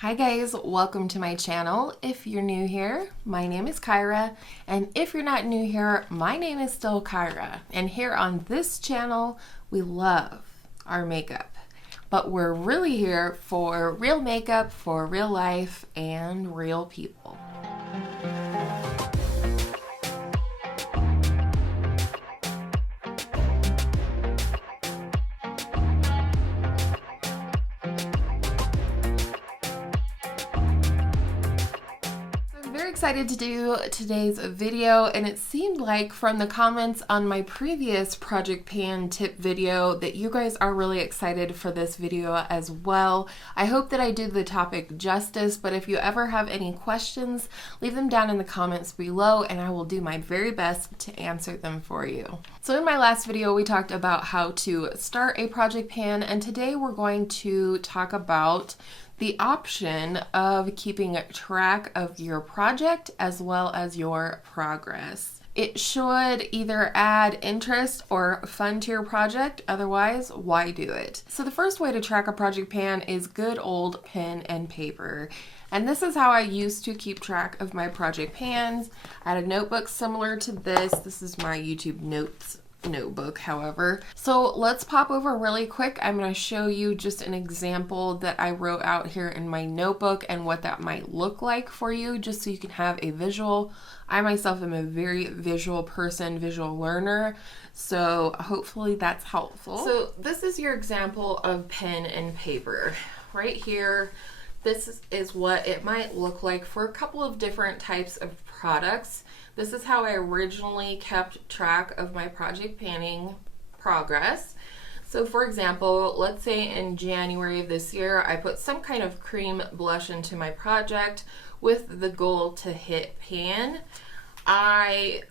Hi guys, welcome to my channel. If you're new here, my name is Kyra, and if you're not new here, my name is still Kyra. And here on this channel, we love our makeup, but we're really here for real makeup, for real life, and real people. Excited to do today's video, and it seemed like from the comments on my previous project pan tip video that you guys are really excited for this video as well. I hope that I did the topic justice, but if you ever have any questions, leave them down in the comments below and I will do my very best to answer them for you. So in my last video we talked about how to start a project pan, and today we're going to talk about the option of keeping track of your project as well as your progress. It should either add interest or fun to your project, otherwise, why do it? So the first way to track a project pan is good old pen and paper. And this is how I used to keep track of my project pans. I had a notebook similar to this. This is my YouTube notes notebook, however. So let's pop over really quick. I'm going to show you just an example that I wrote out here in my notebook and what that might look like for you, just so you can have a visual. I myself am a very visual person, visual learner, so hopefully that's helpful. So this is your example of pen and paper. Right here, this is what it might look like for a couple of different types of products. This is how I originally kept track of my project panning progress. So for example, let's say in January of this year, I put some kind of cream blush into my project with the goal to hit pan. I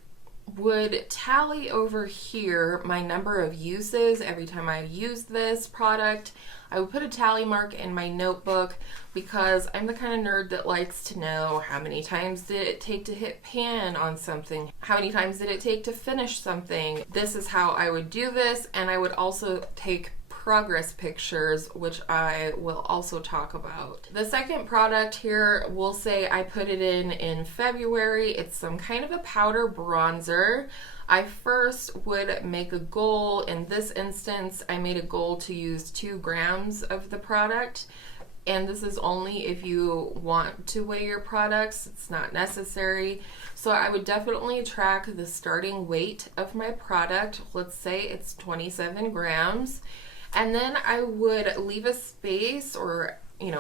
would tally over here my number of uses every time I used this product. I would put a tally mark in my notebook because I'm the kind of nerd that likes to know how many times did it take to hit pan on something, how many times did it take to finish something. This is how I would do this, and I would also take progress pictures, which I will also talk about. The second product here, we'll say I put it in February. It's some kind of a powder bronzer. I first would make a goal. In this instance, I made a goal to use 2 grams of the product. And this is only if you want to weigh your products. It's not necessary. So I would definitely track the starting weight of my product. Let's say it's 27 grams. And then I would leave a space, or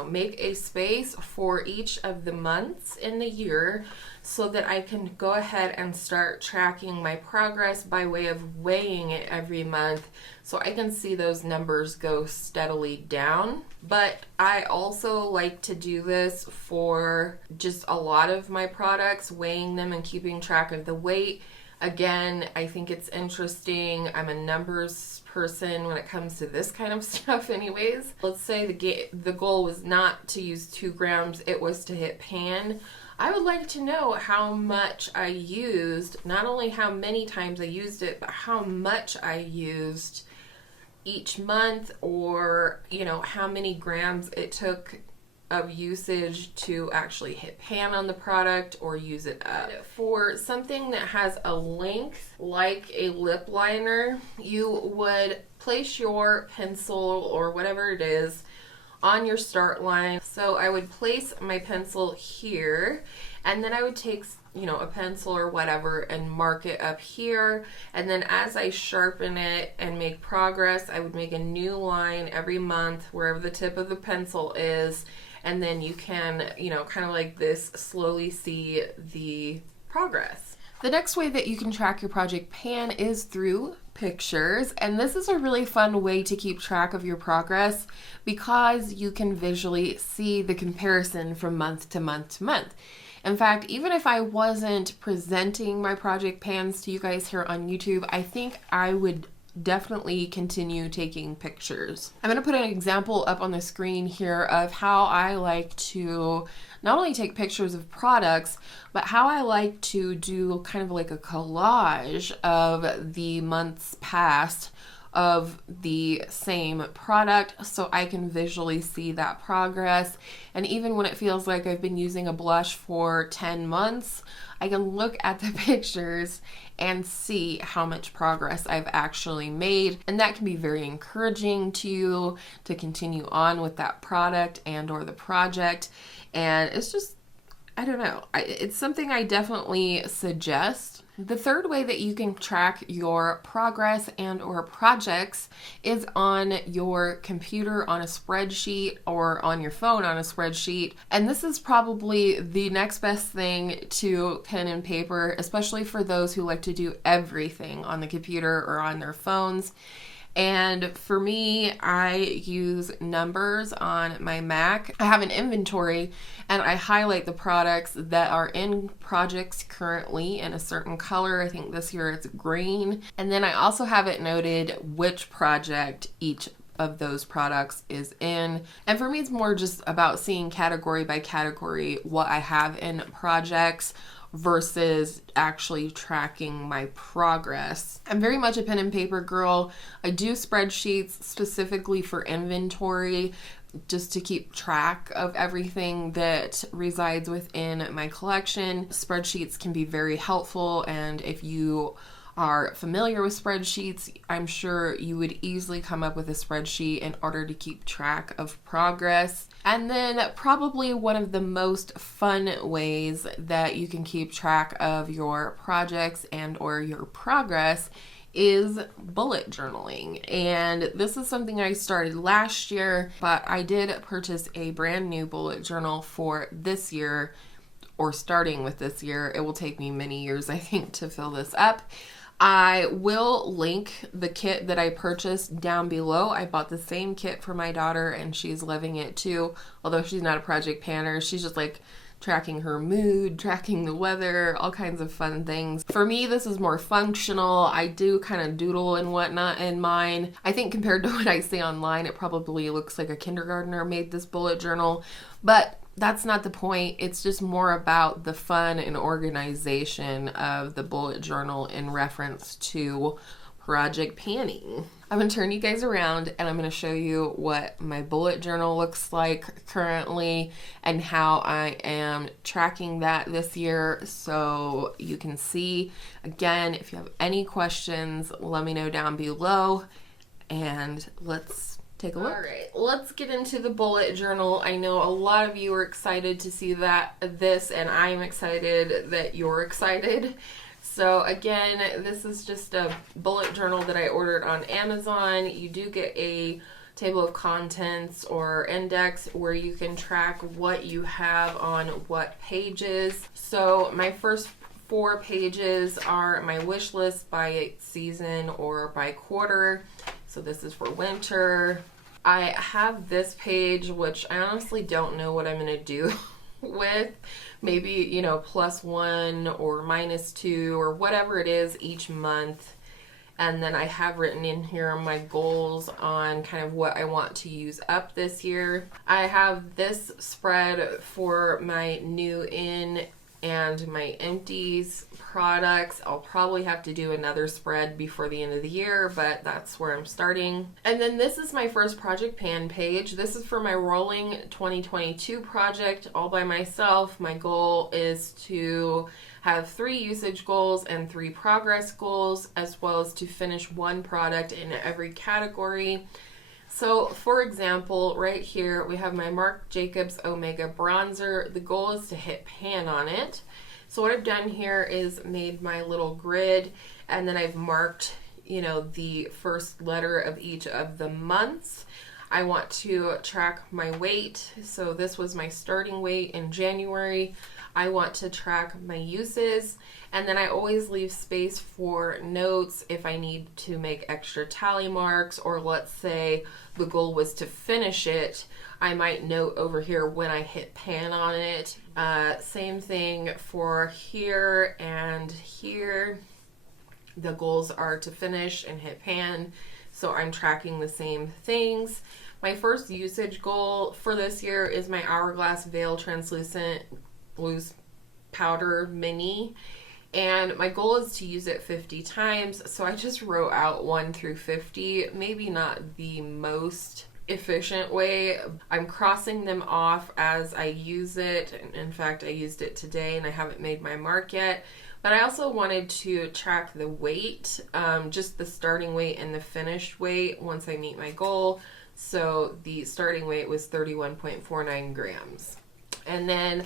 make a space for each of the months in the year so that I can go ahead and start tracking my progress by way of weighing it every month, so I can see those numbers go steadily down. But I also like to do this for just a lot of my products, weighing them and keeping track of the weight. Again, I think it's interesting. I'm a numbers person when it comes to this kind of stuff anyways. Let's say the goal was not to use 2 grams, it was to hit pan. I would like to know how much I used, not only how many times I used it, but how much I used each month, or how many grams it took of usage to actually hit pan on the product or use it up. For something that has a length like a lip liner, you would place your pencil or whatever it is on your start line. So I would place my pencil here, and then I would take a pencil or whatever and mark it up here, and then as I sharpen it and make progress, I would make a new line every month wherever the tip of the pencil is, and then you can kind of like this slowly see the progress. The next way that you can track your project pan is through pictures, and this is a really fun way to keep track of your progress because you can visually see the comparison from month to month to month. In fact, even if I wasn't presenting my project pans to you guys here on YouTube, I think I would definitely continue taking pictures. I'm going to put an example up on the screen here of how I like to not only take pictures of products, but how I like to do kind of like a collage of the months past of the same product so I can visually see that progress. And even when it feels like I've been using a blush for 10 months, I can look at the pictures and see how much progress I've actually made. And that can be very encouraging to you to continue on with that product and or the project. And it's just, I don't know, it's something I definitely suggest. The third way that you can track your progress and or projects is on your computer on a spreadsheet or on your phone on a spreadsheet. And this is probably the next best thing to pen and paper, especially for those who like to do everything on the computer or on their phones. And for me, I use numbers on my Mac. I have an inventory and I highlight the products that are in projects currently in a certain color. I think this year it's green. And then I also have it noted which project each of those products is in. And for me, it's more just about seeing category by category what I have in projects versus actually tracking my progress. I'm very much a pen and paper girl. I do spreadsheets specifically for inventory, just to keep track of everything that resides within my collection. Spreadsheets can be very helpful, and if you are familiar with spreadsheets, I'm sure you would easily come up with a spreadsheet in order to keep track of progress. And then probably one of the most fun ways that you can keep track of your projects and or your progress is bullet journaling. And this is something I started last year, but I did purchase a brand new bullet journal for this year, or starting with this year. It will take me many years, I think, to fill this up. I will link the kit that I purchased down below. I bought the same kit for my daughter and she's loving it too. Although she's not a project panner, she's just like tracking her mood, tracking the weather, all kinds of fun things. For me, this is more functional. I do kind of doodle and whatnot in mine. I think compared to what I see online, it probably looks like a kindergartner made this bullet journal, but that's not the point. It's just more about the fun and organization of the bullet journal in reference to project panning. I'm going to turn you guys around and I'm going to show you what my bullet journal looks like currently and how I am tracking that this year, so you can see. Again, if you have any questions, let me know down below and let's take a look. All right, let's get into the bullet journal. I know a lot of you are excited to see this, and I'm excited that you're excited. So again, this is just a bullet journal that I ordered on Amazon. You do get a table of contents or index where you can track what you have on what pages. So my first 4 pages are my wish list by season or by quarter. So this is for winter. I have this page, which I honestly don't know what I'm going to do with. Maybe, you know, +1 or -2 or whatever it is each month. And then I have written in here my goals on kind of what I want to use up this year. I have this spread for my new in and my empties products. I'll probably have to do another spread before the end of the year, but that's where I'm starting. And then this is my first project pan page. This is for my rolling 2022 project all by myself. My goal is to have 3 usage goals and 3 progress goals, as well as to finish 1 product in every category. So for example, right here we have my Marc Jacobs Omega bronzer. The goal is to hit pan on it. So what I've done here is made my little grid, and then I've marked, you know, the first letter of each of the months. I want to track my weight. So this was my starting weight in January. I want to track my uses, and then I always leave space for notes if I need to make extra tally marks, or let's say the goal was to finish it. I might note over here when I hit pan on it. Same thing for here and here. The goals are to finish and hit pan, so I'm tracking the same things. My first usage goal for this year is my Hourglass Veil Translucent Loose Powder Mini. And my goal is to use it 50 times, so I just wrote out 1 through 50. Maybe not the most efficient way. I'm crossing them off as I use it. In fact, I used it today and I haven't made my mark yet. But I also wanted to track the weight, just the starting weight and the finished weight once I meet my goal. So the starting weight was 31.49 grams. And then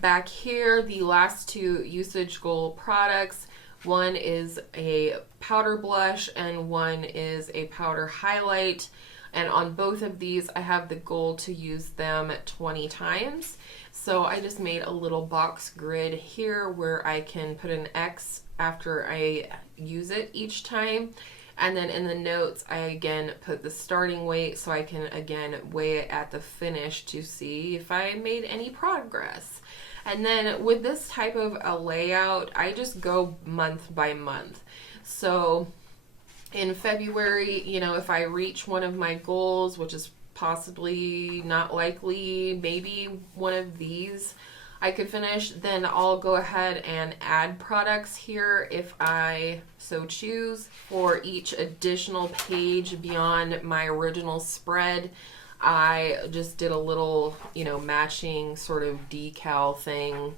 back here, the last 2 usage goal products. One is a powder blush and one is a powder highlight. And on both of these, I have the goal to use them 20 times. So I just made a little box grid here where I can put an X after I use it each time. And then in the notes, I again put the starting weight so I can again weigh it at the finish to see if I made any progress. And then with this type of a layout, I just go month by month. So in February, you know, if I reach one of my goals, which is possibly not likely, maybe one of these I could finish, then I'll go ahead and add products here if I so choose. For each additional page beyond my original spread, I just did a little, you know, matching sort of decal thing.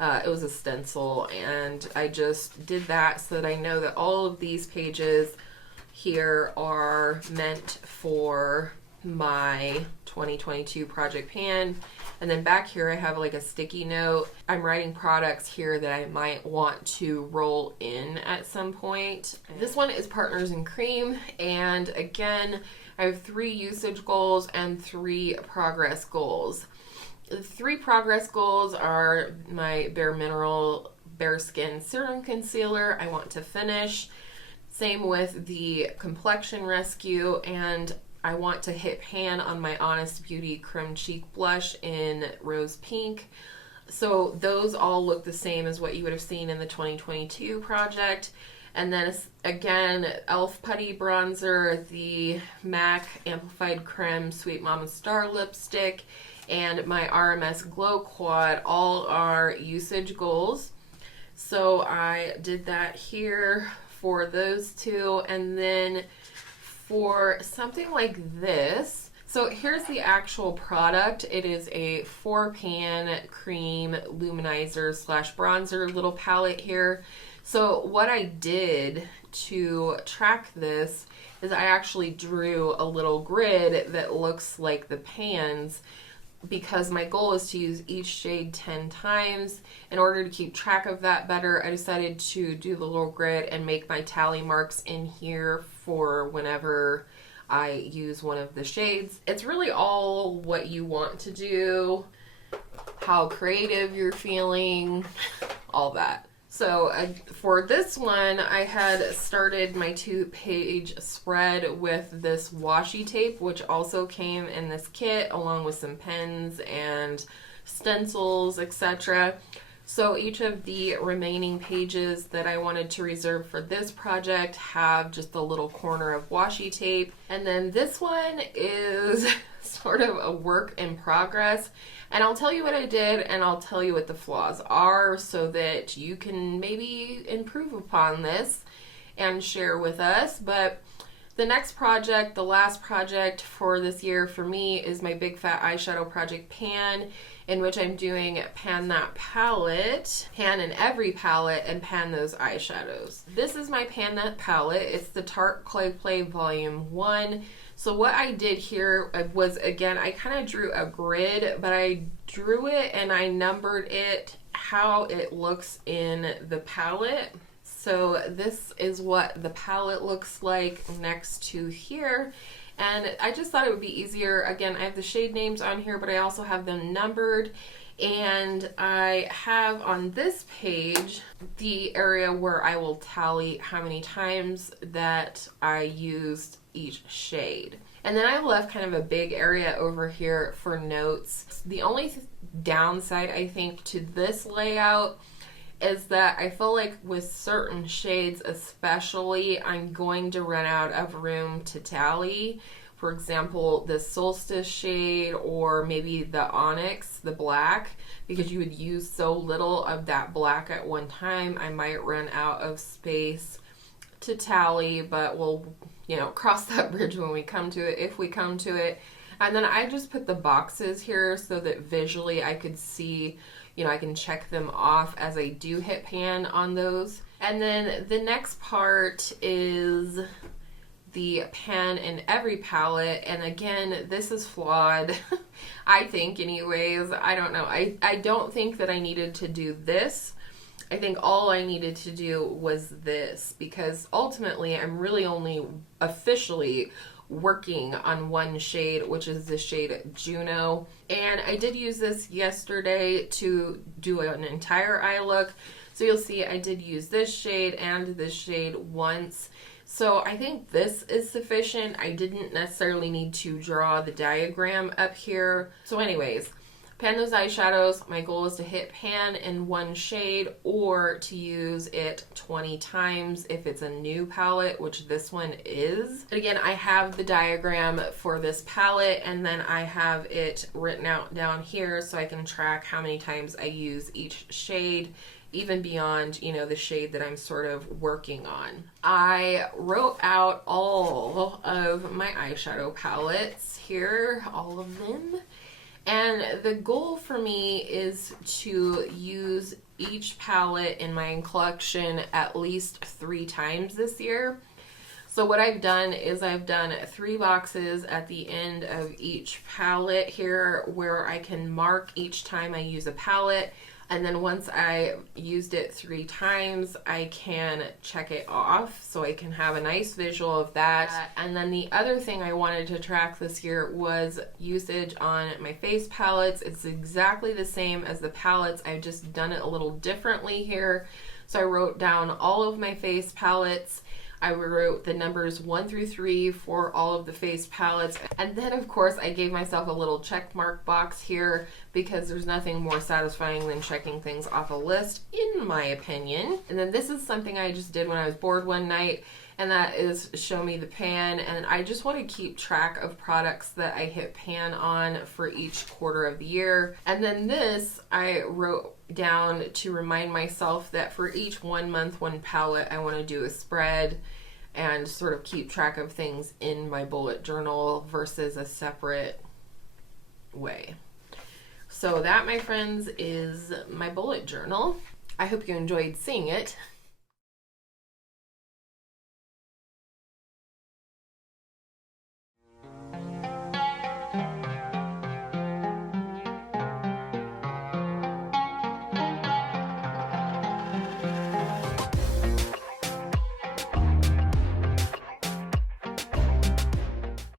It was a stencil, and I just did that so that I know that all of these pages here are meant for my 2022 project pan. And then back here I have like a sticky note. I'm writing products here that I might want to roll in at some point. This one is Partners in Cream, and again I have 3 usage goals and 3 progress goals. The 3 progress goals are my Bare Mineral Bare Skin Serum Concealer I want to finish. Same with the Complexion Rescue, and I want to hit pan on my Honest Beauty Creme Cheek Blush in Rose Pink. So those all look the same as what you would have seen in the 2022 project. And then again, e.l.f. Putty Bronzer, the MAC Amplified Creme Sweet Mama Star Lipstick, and my RMS Glow Quad all are usage goals. So I did that here for those 2. And then for something like this, so here's the actual product. It is a 4-pan cream luminizer / bronzer little palette here. So what I did to track this is I actually drew a little grid that looks like the pans, because my goal is to use each shade 10 times. In order to keep track of that better, I decided to do the little grid and make my tally marks in here for whenever I use one of the shades. It's really all what you want to do, how creative you're feeling, all that. So for this one, I had started my 2-page spread with this washi tape, which also came in this kit along with some pens and stencils, etc. So each of the remaining pages that I wanted to reserve for this project have just a little corner of washi tape. And then this one is sort of a work in progress. And I'll tell you what I did, and I'll tell you what the flaws are so that you can maybe improve upon this and share with us. But the next project, the last project for this year for me, is my Big Fat Eyeshadow Project Pan, in which I'm doing pan that palette, pan in every palette, and pan those eyeshadows. This is my pan that palette. It's the Tarte Clay Play Volume 1. So what I did here was, again, I kind of drew a grid, but I drew it and I numbered it how it looks in the palette. So this is what the palette looks like next to here. And I just thought it would be easier. Again, I have the shade names on here, but I also have them numbered. And I have on this page the area where I will tally how many times that I used each shade. And then I left kind of a big area over here for notes. The only downside, I think, to this layout is that I feel like with certain shades especially, I'm going to run out of room to tally, For example, the Solstice shade or maybe the Onyx, the black, because you would use so little of that black at one time. I might run out of space to tally, but we'll, you know, cross that bridge when we come to it, if we come to it. And then I just put the boxes here so that visually I could see, you know, I can check them off as I do hit pan on those. And then the next part is the pan in every palette, and again, this is flawed. I think anyways. I don't know. I don't think that I needed to do this. I think all I needed to do was this, because ultimately I'm really only officially working on one shade, which is the shade Juno. And I did use this yesterday to do an entire eye look. So you'll see I did use this shade and this shade once. So I think this is sufficient. I didn't necessarily need to draw the diagram up here. So anyways, pan those eyeshadows. My goal is to hit pan in one shade or to use it 20 times if it's a new palette, which this one is. But again, I have the diagram for this palette, and then I have it written out down here so I can track how many times I use each shade, even beyond, you know, the shade that I'm sort of working on. I wrote out all of my eyeshadow palettes here, all of them. And the goal for me is to use each palette in my collection at least 3 times this year. So what I've done is I've done 3 boxes at the end of each palette here where I can mark each time I use a palette. And then once I used it 3 times, I can check it off so I can have a nice visual of that. And then the other thing I wanted to track this year was usage on my face palettes. It's exactly the same as the palettes. I've just done it a little differently here. So I wrote down all of my face palettes. I wrote the numbers 1 through 3 for all of the face palettes. And then of course I gave myself a little check mark box here because there's nothing more satisfying than checking things off a list, in my opinion. And then this is something I just did when I was bored one night, and that is show me the pan. And I just want to keep track of products that I hit pan on for each quarter of the year. And then this I wrote down to remind myself that for each 1 month, 1 palette, I want to do a spread and sort of keep track of things in my bullet journal versus a separate way. So that, my friends, is my bullet journal. I hope you enjoyed seeing it.